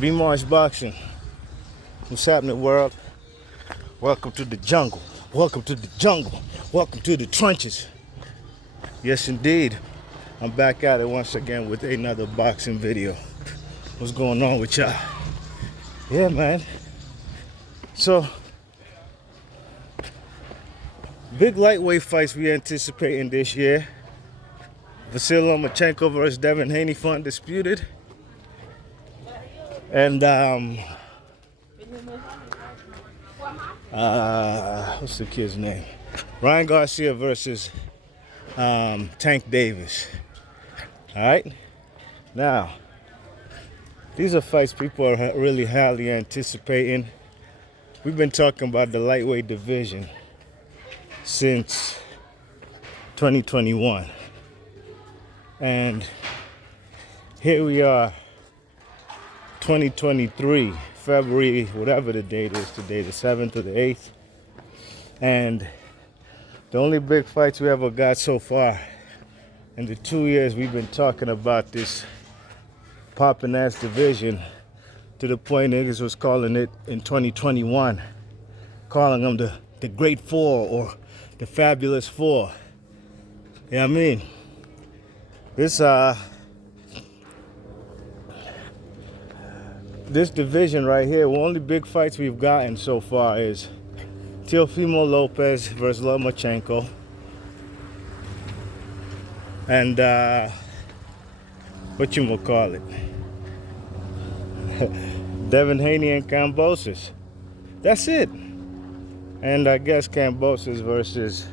B-Marsh Boxing. What's happening, world? Welcome to the jungle. Welcome to the jungle. Welcome to the trenches. Yes, indeed. I'm back at it once again with another boxing video. What's going on with y'all? Yeah, man. So, big lightweight fights we anticipating this year. Loma versus Devin Haney for undisputed. And what's the kid's name? Ryan Garcia versus Tank Davis. All right. Now, these are fights people are really highly anticipating. We've been talking about the lightweight division since 2021, and here we are. 2023, February, whatever the date is today, the 7th or the 8th. And the only big fights we ever got so far in the 2 years we've been talking about this popping ass division, to the point niggas was calling it in 2021, calling them the Great Four or the Fabulous Four. You know what I mean? This division right here, the only big fights we've gotten so far is Teofimo Lopez versus Loma, and Devin Haney and Kambosos. That's it. And I guess Kambosos versus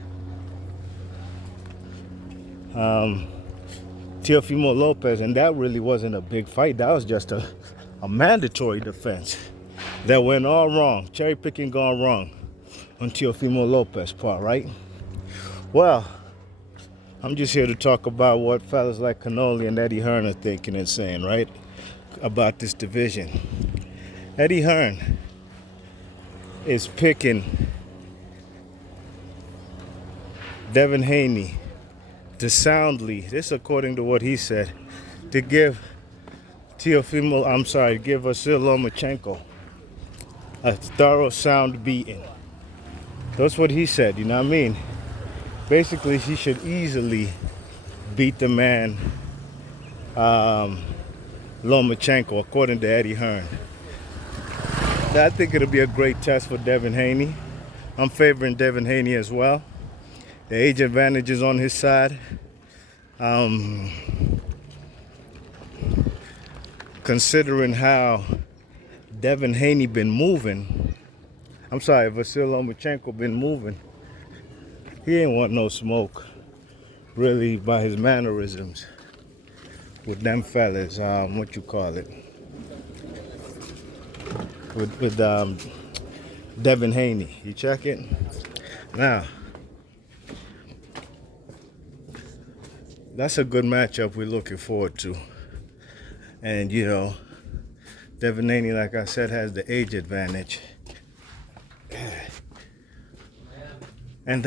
Teofimo Lopez, and that really wasn't a big fight. That was just a mandatory defense that went all wrong. Cherry picking gone wrong on Teofimo Lopez part, right? Well, I'm just here to talk about what fellas like Canelo and Eddie Hearn are thinking and saying, right, about this division. Eddie Hearn is picking Devin Haney to soundly, this according to what he said, to give give Vasyl Lomachenko a thorough sound beating. That's what he said, you know what I mean? Basically, he should easily beat the man Lomachenko, according to Eddie Hearn. I think it'll be a great test for Devin Haney. I'm favoring Devin Haney as well. The age advantage is on his side. Considering how Devin Haney been moving, Vasyl Lomachenko been moving, he ain't want no smoke, really, by his mannerisms with them fellas, with Devin Haney. You check it? Now, that's a good matchup we're looking forward to. And, you know, Devin Haney, like I said, has the age advantage. And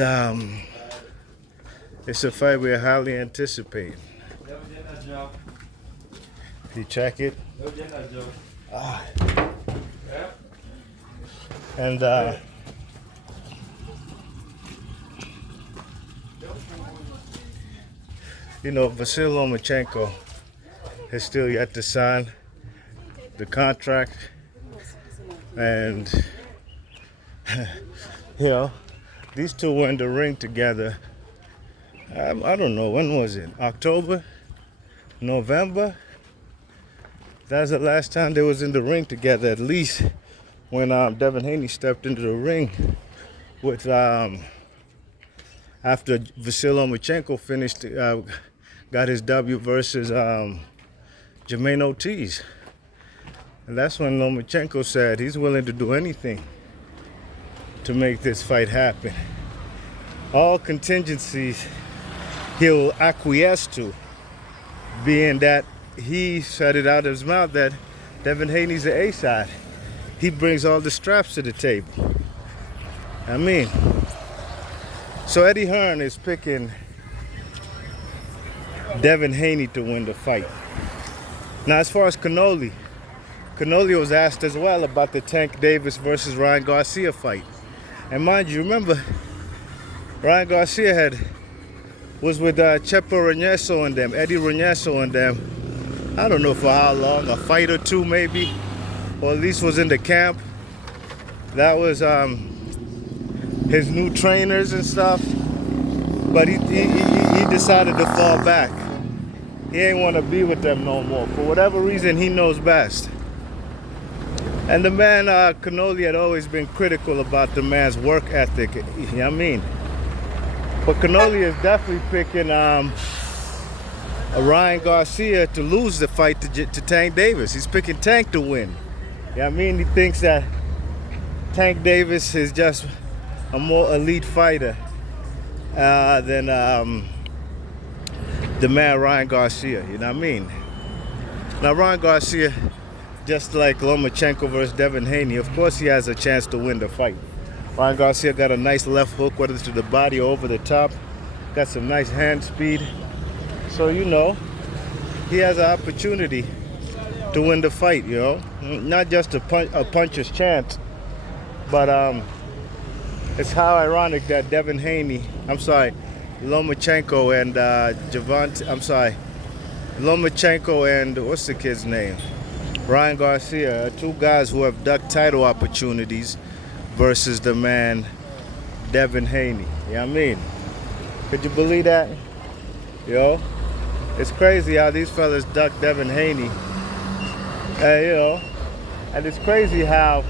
it's a fight we're highly anticipating. You check it? And you know, Vasyl Lomachenko has still yet to sign the contract, and you know, these two were in the ring together. I don't know, when was it? October? November? That's the last time they was in the ring together, at least when Devin Haney stepped into the ring with after Vasyl Lomachenko finished, got his W versus Jermaine Ortiz. And that's when Lomachenko said he's willing to do anything to make this fight happen. All contingencies he'll acquiesce to, being that he said it out of his mouth that Devin Haney's the A-side. He brings all the straps to the table. I mean, so Eddie Hearn is picking Devin Haney to win the fight. Now, as far as Canelo Canelo was asked as well about the Tank Davis versus Ryan Garcia fight. And mind you, remember, Ryan Garcia was with Chepo Reynoso and them, Eddie Reynoso and them, I don't know for how long, a fight or two maybe, or at least was in the camp. That was his new trainers and stuff, but he decided to fall back. He ain't want to be with them no more. For whatever reason, he knows best. And the man, Canelo, had always been critical about the man's work ethic. You know what I mean? But Canelo is definitely picking Ryan Garcia to lose the fight to Tank Davis. He's picking Tank to win. You know what I mean? He thinks that Tank Davis is just a more elite fighter than the man Ryan Garcia, you know what I mean? Now Ryan Garcia, just like Lomachenko versus Devin Haney, of course he has a chance to win the fight. Ryan Garcia got a nice left hook, whether it's to the body or over the top. Got some nice hand speed. So, you know, he has an opportunity to win the fight, you know? Not just a puncher's chance, but it's how ironic that Lomachenko and Lomachenko and what's the kid's name? Ryan Garcia are two guys who have ducked title opportunities versus the man Devin Haney. You know what I mean? Could you believe that? You know? It's crazy how these fellas ducked Devin Haney. You know? And it's crazy how,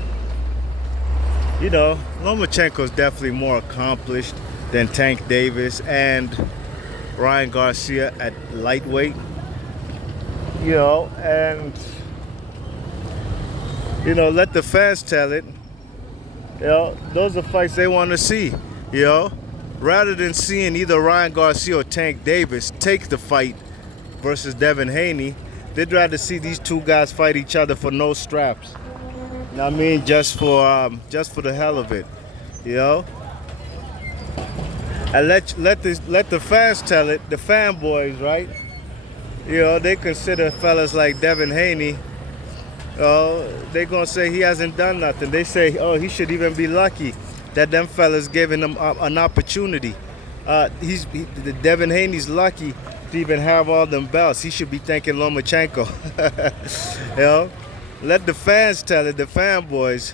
you know, Lomachenko's definitely more accomplished than Tank Davis and Ryan Garcia at lightweight. You know, and, you know, let the fans tell it. You know, those are fights they want to see, you know. Rather than seeing either Ryan Garcia or Tank Davis take the fight versus Devin Haney, they'd rather see these two guys fight each other for no straps. You know what I mean? Just for the hell of it, you know. And let the fans tell it, the fanboys, right? You know, they consider fellas like Devin Haney, they're going to say he hasn't done nothing. They say, oh, he should even be lucky that them fellas giving him an opportunity. Devin Haney's lucky to even have all them belts. He should be thanking Lomachenko. You know? Let the fans tell it, the fanboys.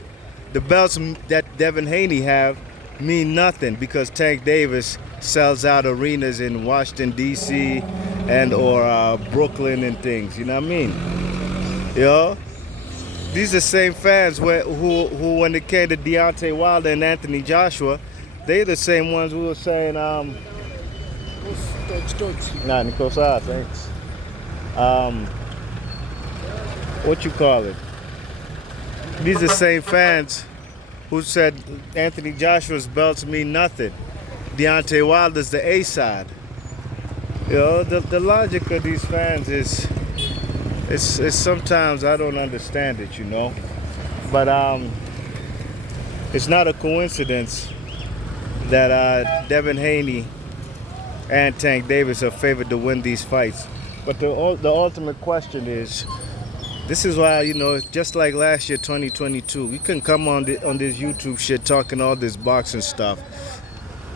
The belts that Devin Haney have mean nothing because Tank Davis sells out arenas in Washington, D.C. and or Brooklyn and things. You know what I mean? You know? These are the same fans who when it came to Deontay Wilder and Anthony Joshua, they're the same ones who were saying, thanks. What you call it? These are the same fans who said Anthony Joshua's belts mean nothing. Deontay Wilder's the A side. You know, the logic of these fans is, it's sometimes I don't understand it, you know. But it's not a coincidence that Devin Haney and Tank Davis are favored to win these fights. But the ultimate question is, this is why, you know, just like last year, 2022, we couldn't come on this YouTube shit talking all this boxing stuff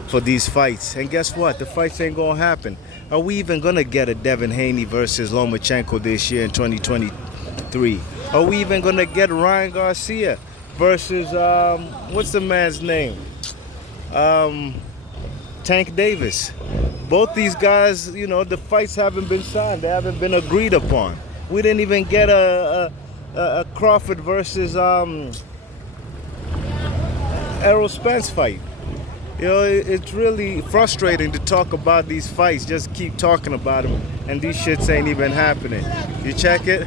for these fights. And guess what? The fights ain't gonna happen. Are we even gonna get a Devin Haney versus Lomachenko this year in 2023? Are we even gonna get Ryan Garcia versus what's the man's name? Tank Davis. Both these guys, you know, the fights haven't been signed. They haven't been agreed upon. We didn't even get a Crawford versus Errol Spence fight. You know, it's really frustrating to talk about these fights. Just keep talking about them, and these shits ain't even happening. You check it?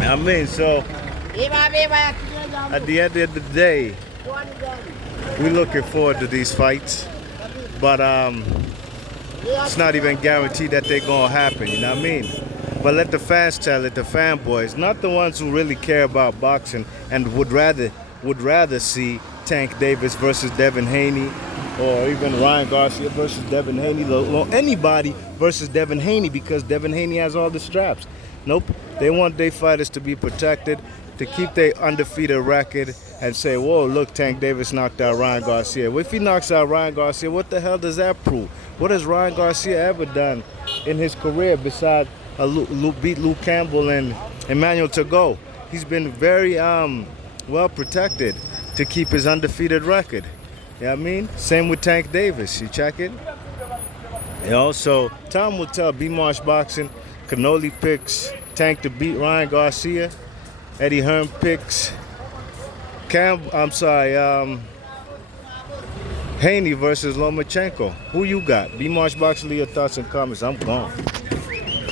I mean, so at the end of the day, we're looking forward to these fights, but it's not even guaranteed that they're gonna happen. You know what I mean? But let the fans tell it, the fanboys, not the ones who really care about boxing and would rather see Tank Davis versus Devin Haney or even Ryan Garcia versus Devin Haney, anybody versus Devin Haney, because Devin Haney has all the straps. Nope, they want their fighters to be protected, to keep their undefeated record, and say, whoa, look, Tank Davis knocked out Ryan Garcia. Well, if he knocks out Ryan Garcia, what the hell does that prove? What has Ryan Garcia ever done in his career besides beat Luke Campbell and Emmanuel Tagoe? He's been very well protected to keep his undefeated record. You know what I mean? Same with Tank Davis. You check it? You know, so time will tell. B-Marsh Boxing, Cannoli picks Tank to beat Ryan Garcia. Eddie Hearn picks Haney versus Lomachenko. Who you got? B-Marsh Boxing, leave your thoughts and comments. I'm gone.